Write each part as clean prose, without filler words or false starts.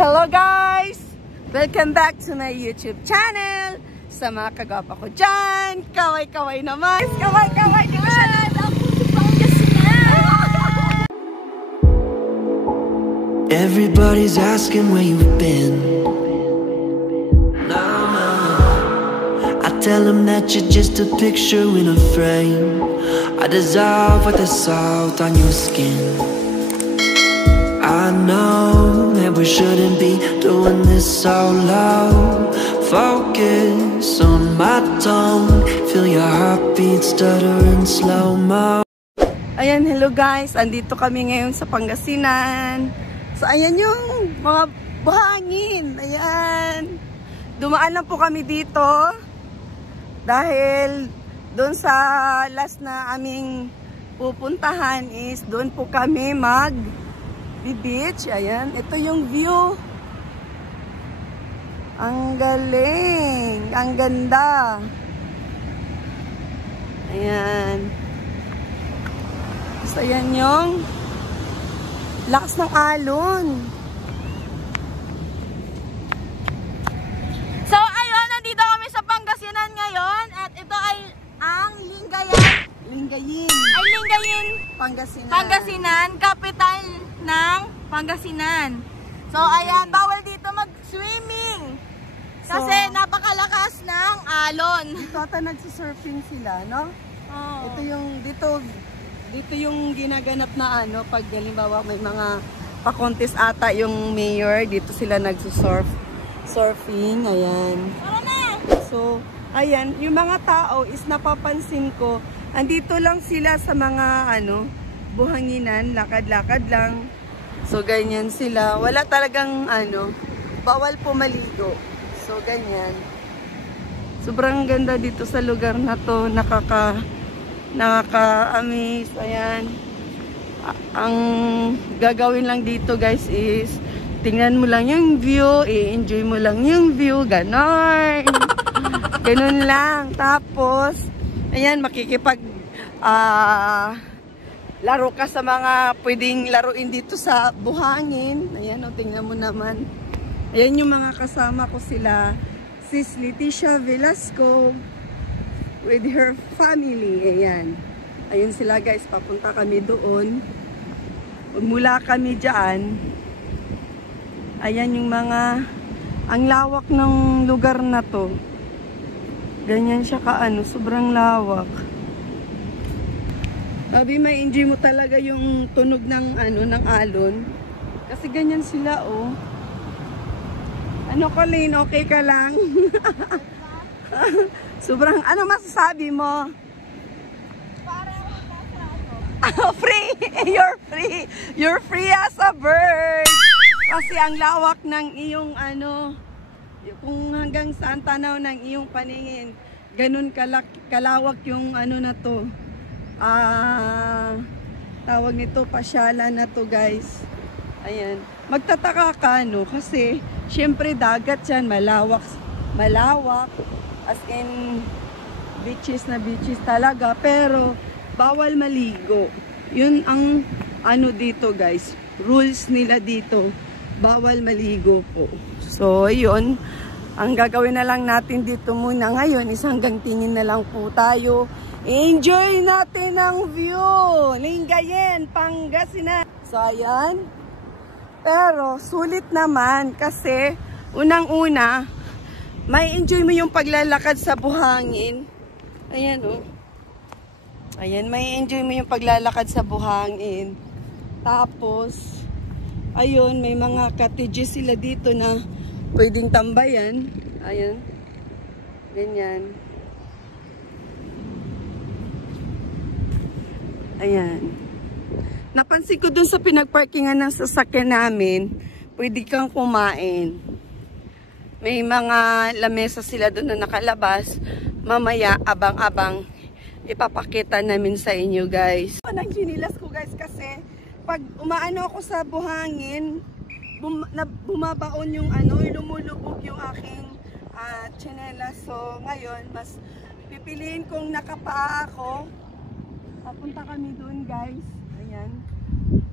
Hello guys! Welcome back to my YouTube channel! Sa mga kagwapa ko dyan, kaway-kaway naman! Kaway-kaway naman! Everybody's asking where you've been. I tell them that you're just a picture in a frame. I dissolve with the salt on your skin. I know that we shouldn't be doing this so low. Focus on my tone. Feel your heartbeat stuttering slow-mo. Ayan, hello guys! Andito kami ngayon sa Pangasinan. So, ayan yung mga buhangin. Ayan. Dumaan lang po kami dito. Dahil doon sa last na aming pupuntahan is doon po kami mag-beach. Ayan. Ito yung view. Ang galing. Ang ganda. Ayan. So, ayan yung lakas ng alon. So, ayun, nandito kami sa Pangasinan ngayon. At ito ay ang Lingayen, Pangasinan, capital ng Pangasinan. So, ayan, bawal dito mag-swimming. Kasi napakalakas ng alon. Dito ata nagsusurfing sila, no? Oh. Ito yung, dito yung ginaganap na ano, pag halimbawa may mga pa-contest ata yung mayor, dito sila nagsusurfing, ayan. So, ayan, yung mga tao is napapansin ko, andito lang sila sa mga ano, buhanginan, lakad-lakad lang. So, ganyan sila. Wala talagang ano, bawal po maligo. So, ganyan. Sobrang ganda dito sa lugar na to, nakaka-amaze. Ayan. Ang gagawin lang dito guys is tingnan mo lang yung view, i-enjoy mo lang yung view, ganon. Ganon lang. Tapos ayan, makikipag laro ka sa mga pwedeng laruin dito sa buhangin. Ayan, o, tingnan mo naman. Ayan yung mga kasama ko sila, Sis Leticia Velasco with her family. Ayan. Ayun sila guys, papunta kami doon. Mula kami dyan. Ayan yung mga, ang lawak ng lugar na to. Ganyan siya kaano, sobrang lawak. Sabi, may enjoy mo talaga yung tunog ng ano, ng alon. Kasi ganyan sila, oh. Ano, Colleen, okay ka lang? Sobrang, ano masasabi mo? Free! You're free! You're free as a bird! Kasi ang lawak ng iyong ano, kung hanggang saan tanaw ng iyong paningin, ganun kalawak yung ano na to. Tawag nito, pasyalan na to guys. Ayan. Magtataka ka, no? Kasi, syempre dagat yan, malawak. As in, beaches na beaches talaga. Pero, bawal maligo. Yun ang ano dito guys. Rules nila dito. Bawal maligo po. So, yun. Ang gagawin na lang natin dito muna ngayon is hanggang tingin na lang po tayo. Enjoy natin ang view. Lingayen, Pangasinan. So, ayan. Pero, sulit naman kasi unang-una, may enjoy mo yung paglalakad sa buhangin. Ayan, oh. Ayan, may enjoy mo yung paglalakad sa buhangin. Tapos, ayun, may mga cottages sila dito na pwedeng tambayan. Ayan. Ganyan. Ayan. Napansin ko dun sa pinagparkingan ng sasakyan namin, pwede kang kumain. May mga lamesa sila dun na nakalabas. Mamaya, abang-abang, ipapakita namin sa inyo guys. Ang sinilas ko guys kasi pag umaano ako sa buhangin, bumabaon yung ano, lumulubog yung aking tsinelas. So ngayon, mas pipiliin kong nakapaa ako. Papunta kami doon guys. Ayan.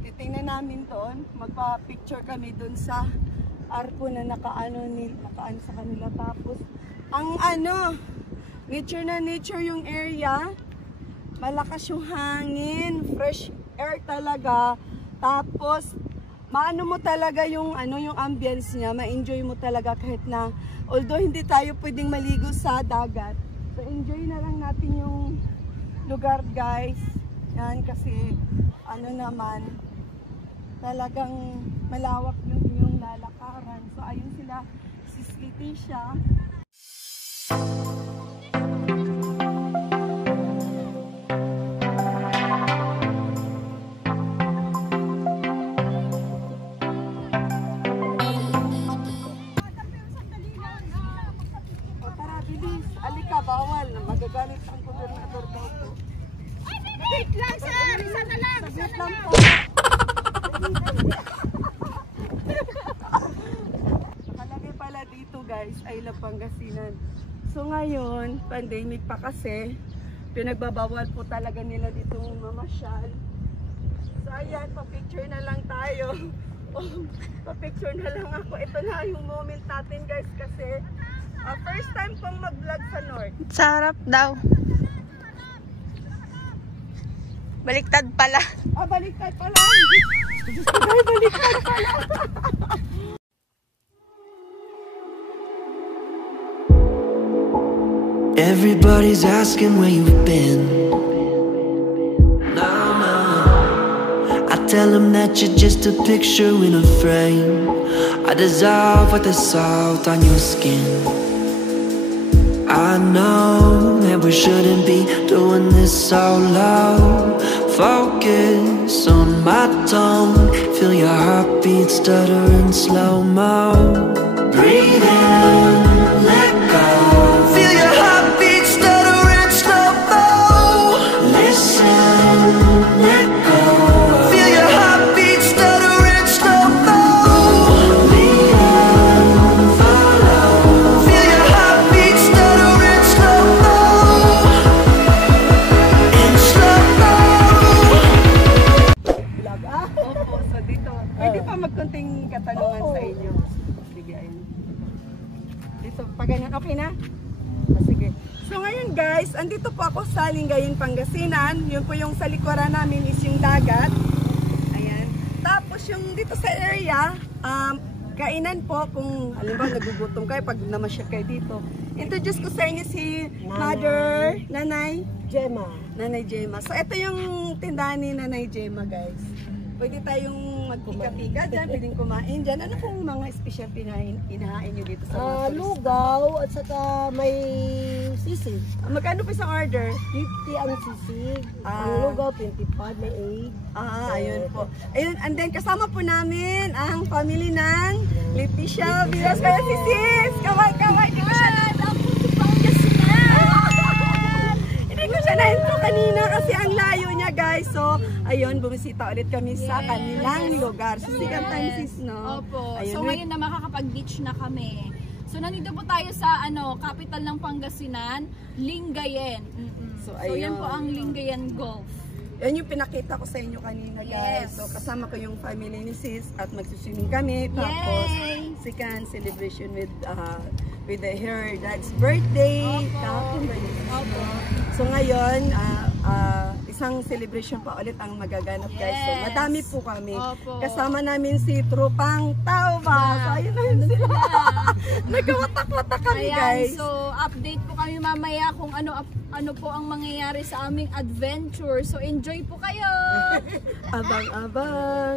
Titingnan namin doon. Magpa-picture kami doon sa arko na nakaano sa kanila. Tapos ang nature na nature yung area. Malakas yung hangin, fresh air talaga. Tapos maano mo talaga yung yung ambience niya, ma-enjoy mo talaga kahit na although hindi tayo pwedeng maligo sa dagat. So enjoy na lang natin yung lugar, guys. Yan kasi naman talagang malawak yung lalakaran. So ayun sila, Sis Leticia. Alika, bawal. Magagalit ang gobernador daw po. Wait lang, sir! Isa na lang! Saglit lang po. Nakalagay pala dito, guys, ay Pangasinan. So ngayon, pandemic pa kasi, pinagbabawal po talaga nila dito mamasyal. So ayan, pa-picture na lang tayo. Pa-picture na lang ako. Ito na yung moment natin, guys, kasi first time pong mag-vlog sa North. Sarap daw. Baliktad pala. Baliktad pala. Ay, baliktad pala. Everybody's asking where you've been. No, no. I tell them that you're just a picture in a frame. I dissolve with the salt on your skin. I know that we shouldn't be doing this so low. Focus on my tone. Feel your heartbeat stutter in slow-mo. Breathe in, let go. Feel your heartbeat stutter in slow-mo. Listen, let go. Feel your heartbeat stutter in slow-mo. Lead and follow. Feel your heartbeat stutter in slow-mo. In slow-mo. Vlog. Opo, so dito. Pwede pa magkunting katanungan sa inyo. Sige, ayun. Dito, pag ganyan, okay na? Sige. So ngayon, guys, andito po ako sa Lingayen, Pangasinan. Yun po yung sa likuran namin is yung dagat. Ayan. Tapos yung dito sa area, kainan po kung halimbawa nagugutom kayo pag namasyal kayo dito. Introduce ko sa inyo si Nanay Gemma. Nanay Gemma. So ito yung tindahan ni Nanay Gemma, guys. Pwede tayong magpika-pika dyan, pwedeng kumain dyan. Ano pong mga special inahain nyo dito sa mga turist? Lugaw at saka may sisig. Magkano po isang order? 50 ang sisig. Ah. Ang lugaw, 25, may egg. Ayun po. Ayun, and then kasama po namin ang family ng Leticia Villas. Kaya si Sis! Kaway! Hindi ko siya Hindi ko siya na-intro kanina kasi ang layo niya, guys. So, ayun, bumisita ulit kami sa kanilang lugar. So, sigang time, Sis, no? Opo. Ayun, So ngayon na makakapag-beach na kami. So nandito po tayo sa capital ng Pangasinan, Lingayen. So, So yan ayun. po ang Lingayen Golf. Yan yung pinakita ko sa inyo kanina, guys. Yes. So, kasama ko yung family ni Sis at magsiswimming kami. Tapos, Yay! second celebration with her dad's birthday. Kahapon ba yun? Opo. So, ngayon, isang celebration pa ulit ang magaganap, guys. So, Yes. madami po kami. Opo. Kasama namin si Tropang Tauba. So, ayun na yun sila. Nagkawatak-watak kami, Ayan, guys. so update po kami mamaya kung ano po ang mangyayari sa aming adventure. So enjoy po kayo! Abang-abang.